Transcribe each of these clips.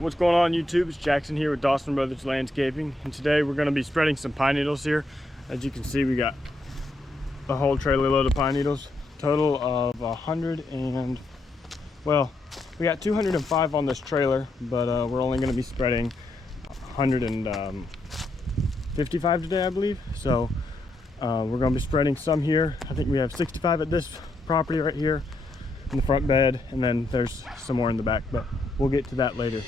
What's going on YouTube? It's Jackson here with Dawson Brothers Landscaping, and today we're going to be spreading some pine needles here. As you can see, we got a whole trailer load of pine needles, total of 100 and, well, we got 205 on this trailer, but we're only going to be spreading 155 today, I believe. So we're going to be spreading some here. I think we have 65 at this property right here in the front bed, and then there's some more in the back, but we'll get to that later.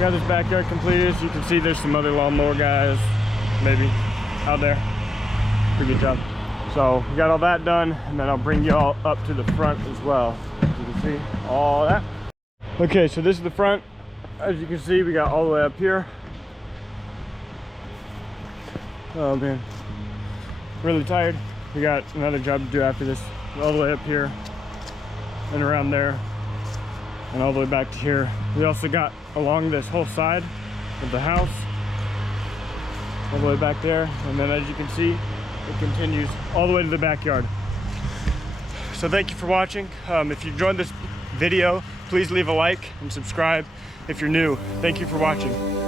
Got this backyard completed. As you can see, there's some other lawnmower guys maybe out there. Pretty good job. So we got all that done, and then I'll bring you all up to the front as well. As you can see all that. Okay, so this is the front. As you can see, we got all the way up here. Oh man, really tired. We got another job to do after this. All the way up here and around there and all the way back to here. We also got along this whole side of the house, all the way back there, and then as you can see, it continues all the way to the backyard. So thank you for watching. If you enjoyed this video, please leave a like and subscribe if you're new. Thank you for watching.